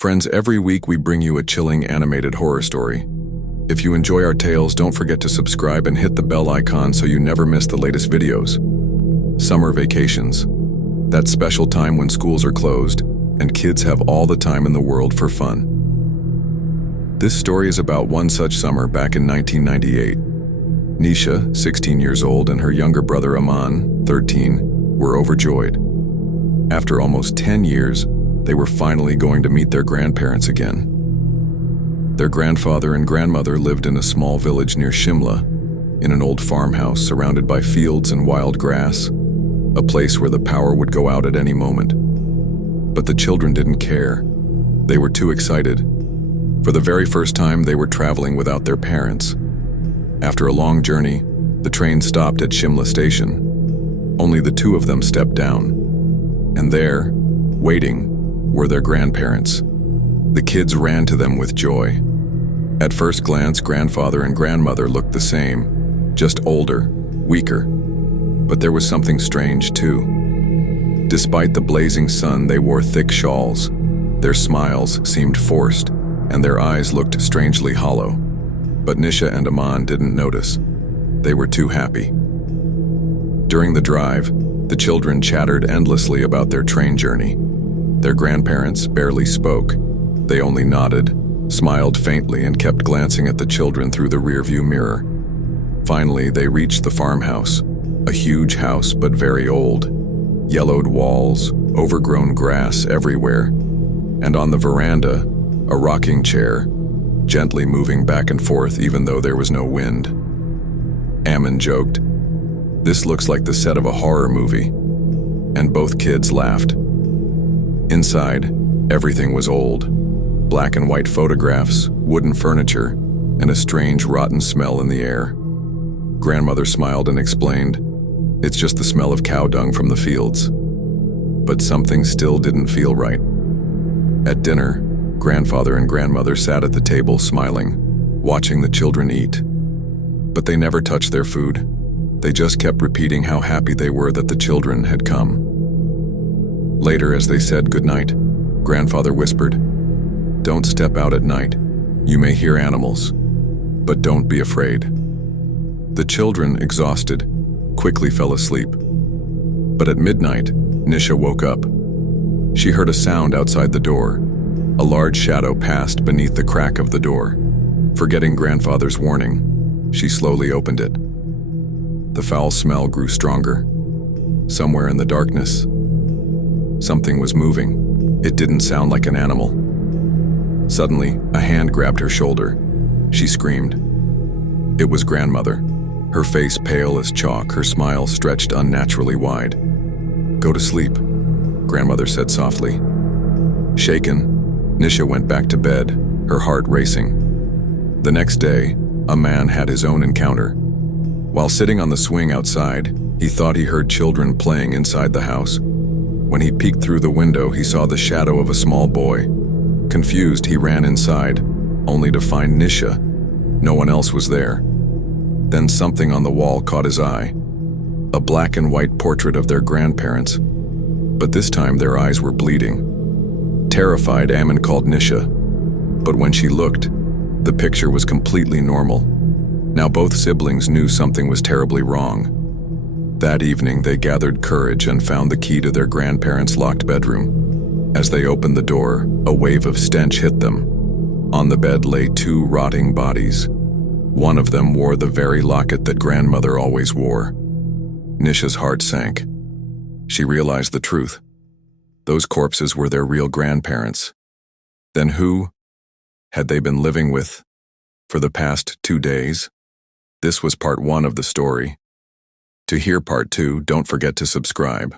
Friends, every week we bring you a chilling animated horror story. If you enjoy our tales, don't forget to subscribe and hit the bell icon so you never miss the latest videos. Summer vacations. That special time when schools are closed and kids have all the time in the world for fun. This story is about one such summer back in 1998. Nisha, 16 years old, and her younger brother Aman, 13, were overjoyed. After almost 10 years, they were finally going to meet their grandparents again. Their grandfather and grandmother lived in a small village near Shimla, in an old farmhouse surrounded by fields and wild grass, a place where the power would go out at any moment. But the children didn't care. They were too excited. For the very first time, they were traveling without their parents. After a long journey, the train stopped at Shimla station. Only the two of them stepped down. And there, waiting, were their grandparents. The kids ran to them with joy. At first glance, grandfather and grandmother looked the same, just older, weaker. But there was something strange too. Despite the blazing sun, they wore thick shawls. Their smiles seemed forced, and their eyes looked strangely hollow. But Nisha and Aman didn't notice. They were too happy. During the drive, the children chattered endlessly about their train journey. Their grandparents barely spoke. They only nodded, smiled faintly, and kept glancing at the children through the rearview mirror. Finally, they reached the farmhouse, a huge house but very old. Yellowed walls, overgrown grass everywhere, and on the veranda, a rocking chair, gently moving back and forth even though there was no wind. Aman joked, "This looks like the set of a horror movie," and both kids laughed. Inside, everything was old. Black and white photographs, wooden furniture, and a strange rotten smell in the air. Grandmother smiled and explained, "It's just the smell of cow dung from the fields." But something still didn't feel right. At dinner, grandfather and grandmother sat at the table smiling, watching the children eat. But they never touched their food. They just kept repeating how happy they were that the children had come. Later, as they said goodnight, grandfather whispered, "Don't step out at night. You may hear animals, but don't be afraid." The children, exhausted, quickly fell asleep. But at midnight, Nisha woke up. She heard a sound outside the door. A large shadow passed beneath the crack of the door. Forgetting grandfather's warning, she slowly opened it. The foul smell grew stronger. Somewhere in the darkness, something was moving. It didn't sound like an animal. Suddenly, a hand grabbed her shoulder. She screamed. It was grandmother. Her face pale as chalk, her smile stretched unnaturally wide. "Go to sleep," grandmother said softly. Shaken, Nisha went back to bed, her heart racing. The next day, a man had his own encounter. While sitting on the swing outside, he thought he heard children playing inside the house. When he peeked through the window, he saw the shadow of a small boy. Confused, he ran inside, only to find Nisha. No one else was there. Then something on the wall caught his eye. A black and white portrait of their grandparents. But this time their eyes were bleeding. Terrified, Aman called Nisha. But when she looked, the picture was completely normal. Now both siblings knew something was terribly wrong. That evening, they gathered courage and found the key to their grandparents' locked bedroom. As they opened the door, a wave of stench hit them. On the bed lay two rotting bodies. One of them wore the very locket that grandmother always wore. Nisha's heart sank. She realized the truth. Those corpses were their real grandparents. Then who had they been living with for the past 2 days? This was part 1 of the story. To hear part 2, don't forget to subscribe.